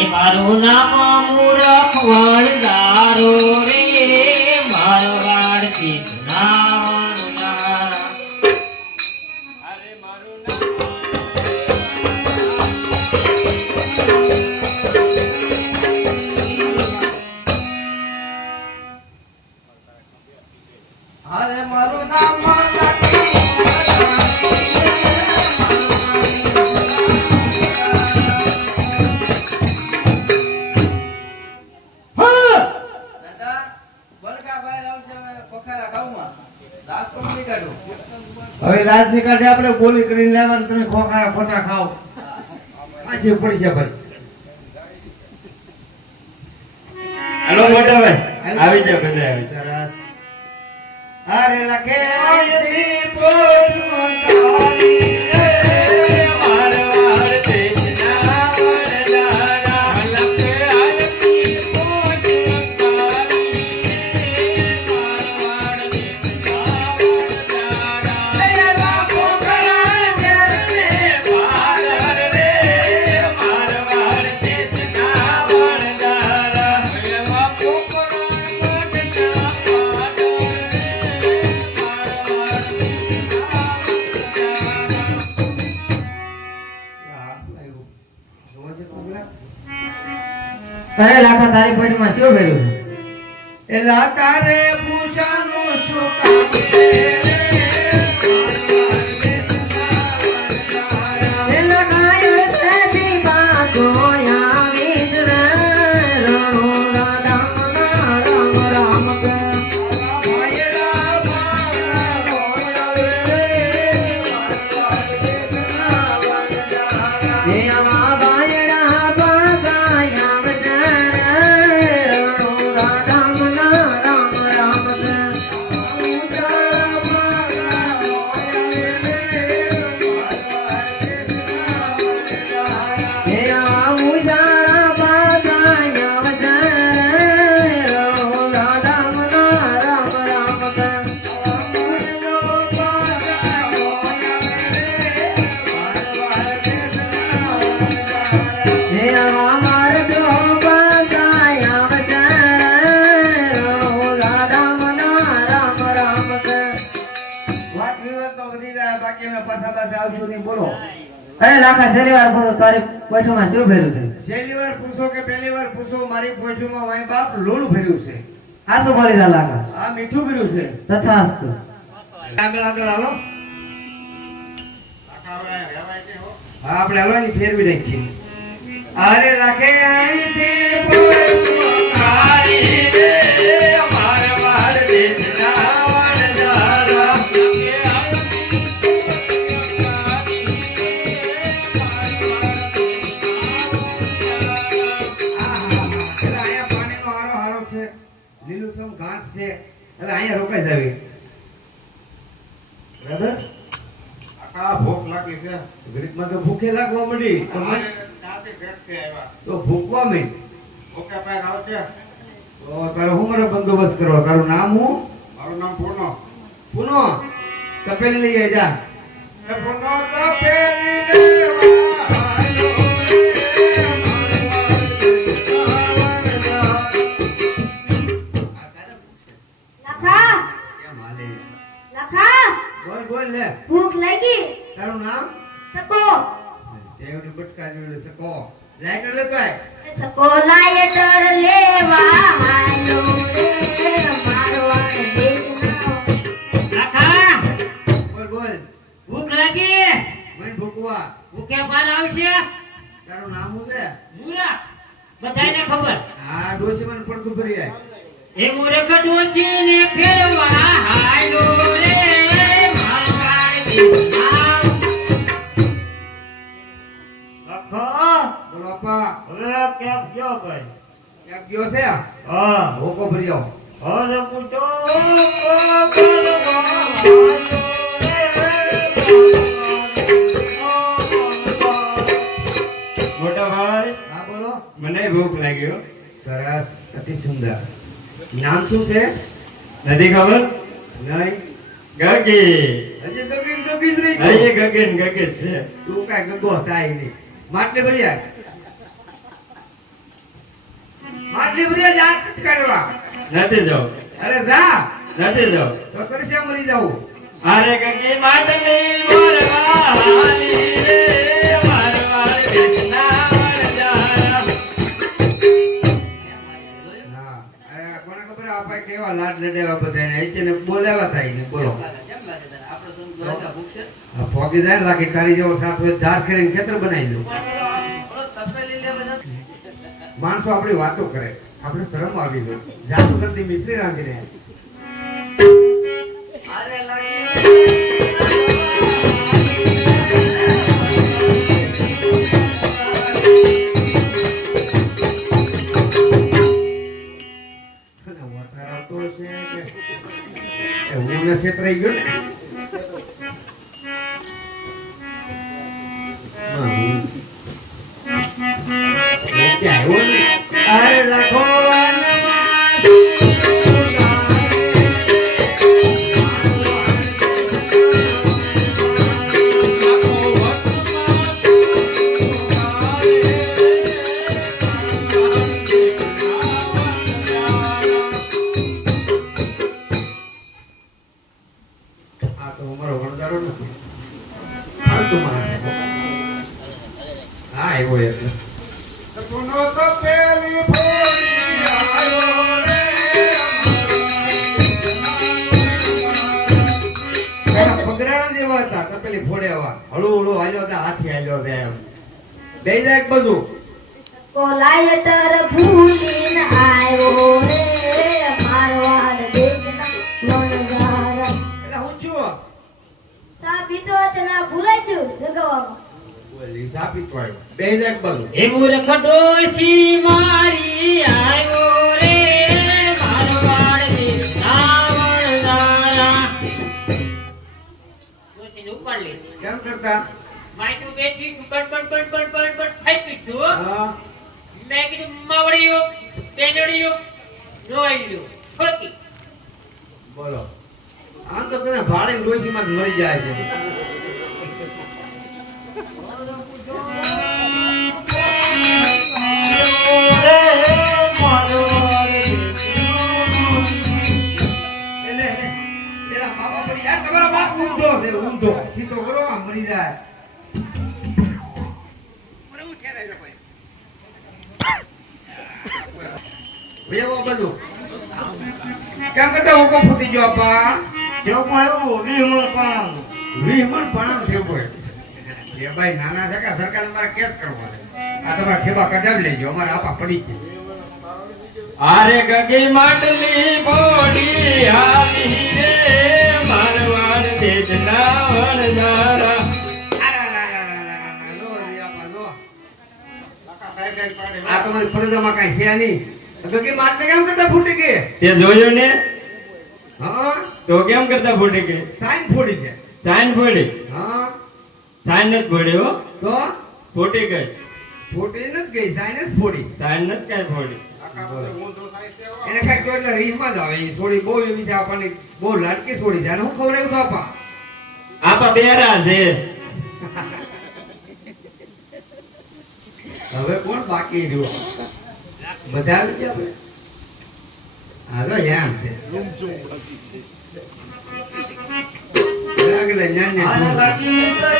એ મારું નામ મૂરખ વણદારો રે મારો વાડથી નાવણદારા અરે મારું નામ હવે રાત નીકળશે આપણે બોલી કરીને લેવાનું તમે ખોખા ખોટા ખાઓ પાછી પડી છે ભાઈ હેલો મોટા ભાઈ આવી જાવ બધા આવી સરસ અરે લખે આયતી પોટમાં તારી રે મારવાડ દેશના વરદારા લખે આયતી પોટમાં તારી રે મારવાડ દેશના વરદારા એલા પોકરા જરને પાર રે મારવાડ દેશના વરદારા એલા પોકરા અરે લાખા તારી પેટમાં શું ભર્યું છે એ લાખા રે પૂછાનું શું કામ છે એ લગાય છે દીવા ગોયા વિજર રણો રામ રામ રામ માયરા ગોયા રે એ આવા બાયડા બાગાયા અરે લાખા છેલ્લી વાર પૂછો તારી પોઠુમાં શું ભર્યું છે છેલ્લી વાર પૂછો કે પહેલી વાર પૂછો મારી પોઠુમાં મારી બાપ લોલું ભર્યું છે આ તો બોલી દા લાખા આ મીઠું ભર્યું છે તથાસ્તુ આગળ આગળ હાલો હા આપણે હલવાની ફેરવી નાખીએ અરે લાખે અહીંથી પોઠું તારી રે મારવાડ દેશના વણજારા લીલુંછમ ઘાસ છે હવે અહીંયા રોકાઈ જાવી બરાબર આ ભૂખ લાગી છે ઘડીકમાં તો ભૂખે લાગવા મળી તાતે ભેટતે આવ્યા તો ભૂખવા માંડી ઓકે પાક આવશે તો તારો હું મારો બંદોબસ્ત કરો તારું નામ હું મારું નામ પૂર્ણો પુનો તપેલી લઈ આવી જા એ પૂર્ણો તપેલી દેવા બોલ બોલ લે ભૂખ લાગી તારું નામ સકો દેવની બટકા જોડે સકો લાઈટ લગાય સકો લાય તર લેવા હાલો રે મારવાડ દેશના કાકા બોલ બોલ ભૂખ લાગી મન ભૂકવા ભૂખે પાર આવશે તારું નામ શું છે મૂરખ બધાને ખબર હા ડોશી મને પડતું ભરી જાય એ મૂરખ ડોશીને ફેરવા હાલો રે મારવાડ દેશના બોલો આપા હવે કેમ ગયો ભાઈ ક્યાં ગયો છે હા હોકો ભરી આવો હવે પૂછો મોટા ભાઈ હા બોલો મને ભૂખ લાગ્યો સરસ અતિ સુંદર નામ શું છે નથી ખબર નહીં ગગી હજી ગગન ગગન નહીં અહીં ગગન છે તું કાંઈ ગગો થાય નહીં માટલે ભરી આય માટલી ભરી દાંત કાઢવા નથી જાવ અરે જા નથી જાવ તો તરસે મરી જાવું અરે ગગી માટલી મોરવાલી રે મારવાડ દેશના વણજારા. હા અરે કોને ખબર આપા કેવા લાડ લડેવા બધાને એચને બોલાવા થાય ને બોલો આ ફોગી જાય લાગે તારી જેવો સાથ હોય ધાર કરીને ખેતર બનાવી લો માણસો આપણી વાતો કરે આપણે શરમ આવી ગયો જાદુ કરતી મિસ્ત્રી રાંધીને હું ને છેતરાઈ ગયો ને અરે લાખો આ તો અમારો વણદારો નથી ફાલતુ માણસ છે. હા એવો એટલે સુનો તો પેલી ફોડી આયો રે પેલા પગરાણા જેવા હતા તપેલી ફોડેવા હળુ હળુ હાલ્યો હતા હાથી હાલ્યો હતા એમ દઈ જાય બધું કોલાયટર ભૂલીને આવ્યો રે મારવાડ દેશના વણજારા. એટલે હું છું સા પીતો હતો ને આ ભૂલાઈ ગયું જગાવવામાં. બોલી સાપી પાડ્યો દઈ જાય બધું એ મૂર્ખ ડોશી મારી આવ્યો રે મારવાડ દેશના વણજારા. ડોશીને ઉપાડ લીધી. કેમ કરતા માયનું બેઠી છું, બડ થાકી છું. હા મેં કીધું માવડીઓ પેનડીઓ રોઈ લ્યો ફળકી. બોલો આમ તો કને ભાળે ડોશીમાં જ મરી જાય છે એટલે એના બાપા પર યાર તમારા બાપ ઊંધો છે ઊંધો સીધો કરો આમ મરી જાય એવો બધું કેમ કરતા હુકમ ફૂટી ગયો આપા કેવું આવ્યું વિમલ પણ વિમન પણ થયો એ ભાઈ નાના છે કે સરકાર મારે કેસ કરવા છે આ તમારા ઠેબા કઢાવી લેજો અમારા આપા પડી છે અરે ગગી માટલી ફોડી આવી રે મારવાડ દેશના વણજારા. આ તમારી ફરજમાં કઈ છે નહીં ગગી માટલી કેમ કરતા ફૂટી ગઈ તે જોયું ને હા તો કેમ કરતા ફૂટી ગઈ? સાઈન ફોડી છે સાઈન ફોડી? હા સાઈન નથી ફોડી હો, તો ફૂટી ગઈ. ફોડી નથી ગઈ સાઈન જ ફોડી સાઈન નથી કઈ ફોડી. એને કઈ તો એટલે રીહમાં જ આવે એ છોડી બહુ એવી છે આપણને બહુ લાડકી છોડી છે અને હું ખવડાવ્યું તો આપા આપા બેરા છે. હવે કોણ બાકી રહ્યો બધા આવી ગયા આપણે હાલો યાર છે આગળ ન્યા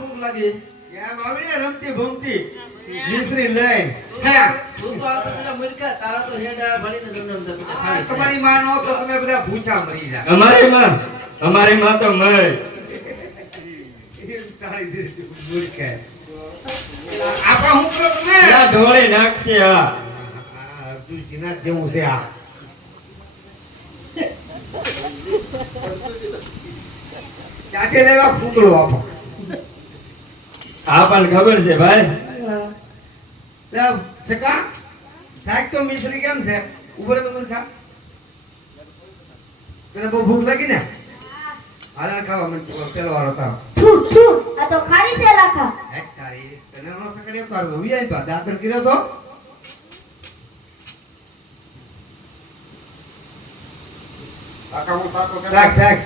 ભૂખ લાગી એમ આવી રમતી ભમતી મિસ્ત્રી લઈ તમારી માં નો તો તમે બધા ભૂચા મરી જા અમારી માં તો મય. આપા હું કરો તમે પેલા ઢોળી નાખશે. હા અર્જુન શ્રીનાથ જેવું છે આ ચાચે લેવા ફૂકડો આપો આપણને ખબર છે ભાઈ. સકા સાહેબ તો મિશ્રી કેમ છે ઉભરે તો મૂર્ખા તને બહુ ભૂખ લાગી ને હાલ ખાવા મને પેલો વાળો તારો છું છું આ તો ખારી છે લાખા. હે તારી તને નો સકડે તારો વીઆઈ પા દાતર કર્યો તો કાકા હું તાતો રાખ રાખ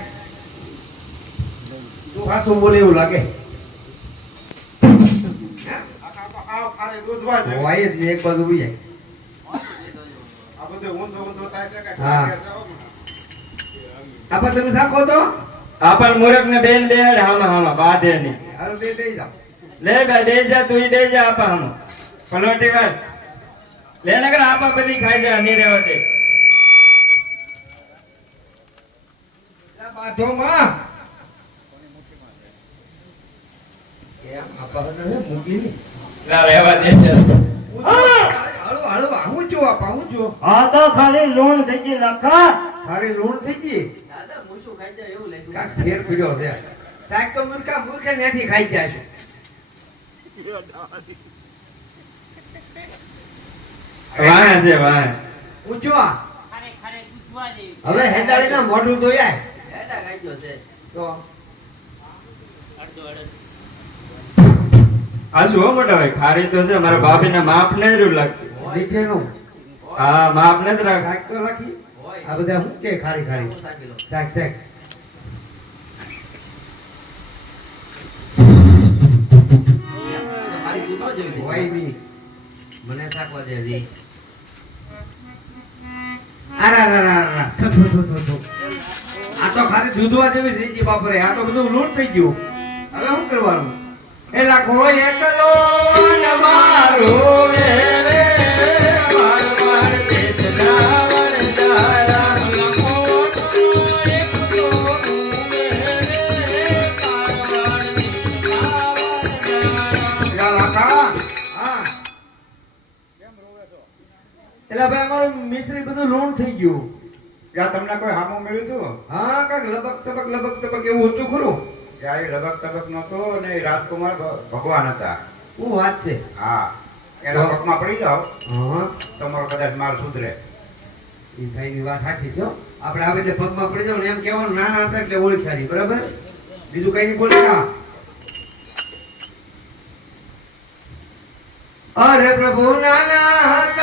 તું ખાસું બોલે એવું લાગે આવ ખાલી દૂધવા જ. હોય જ એક બાજુ ઉઈ જાય આ બધું ઊંધો થાય છે કે હા. ખાલી જાઓ ને. આપા તમે સાખો તો આપણ મૂરખ ને બેન બેડ હામાં હામાં બાધે નહીં હારું બે દઈ જાઓ લે બે દે જા તું દે જા આપા હામાં પલોટી વાર લે નગર આપા બધી ખાઈ જાય ની રહેવા દે બાધો માં કેમ આપા ને મૂકી ની લા રહેવા દે છે હાલો હાલો હું જો આપા હું જો હા તો ખાલી લોન થઈ ગઈ લખા તારી લોન થઈ ગઈ દાદા મૂછું ખાઈ જાય એવું લાગ્યું કાક ફેર પીડ્યો છે સાહેબ તો મૂર્ખા મૂર્ખા ત્યાંથી ખાઈ જાય છે વાહ છે વાહ ઊંચો આ. ખારે ખારે દૂધવા જેવી હવે હેડાળી ના મોઢું ધોયાય દાદા ખાઈ ગયો છે તો અડધો અડધ આ શું હો મોટા ભાઈ ખારી તો છે મારા ભાભી ને માપ ને રહ્યું લાગતું દીકરીનું હા માપ ને જ રાખ શાક તો રાખી હોય આ બધા શું કે ખારી ખારી ઓછા કિલો શાક શાક મારી દૂધો જેવી હોય બી મને શાકવા જેવી આરા આ તો ખાલી દૂધવા જેવી થઈ ગઈ બાપરે આ તો બધું લૂંટ થઈ ગયું હવે શું કરવાનું એ લાખો એકલો ન મારો રે વાર વાર દેશ ના વરદારા લખો એક તો હા એટલે ભાઈ અમારું મિશ્રી બધું લૂંટ થઈ ગયું ત્યાં તમને કોઈ હામું મળ્યું હતું હા કાક લબક તબક એવું હતું ખરું ત્યાં એ લબક તબક નતો ને એ રાજકુમાર ભગવાન હતા શું વાત છે હા એના પગમાં પડી જાઓ હા તમારો કદાચ માલ સુધરે એ ભાઈની વાત સાચી છે હો. આપણે આવે એટલે પગમાં પડી જાવ ને એમ કહેવાનું નાના હતા એટલે ઓળખ્યા નહીં બરાબર બીજું કઈ નહીં બોલે ના અરે પ્રભુ નાના હતા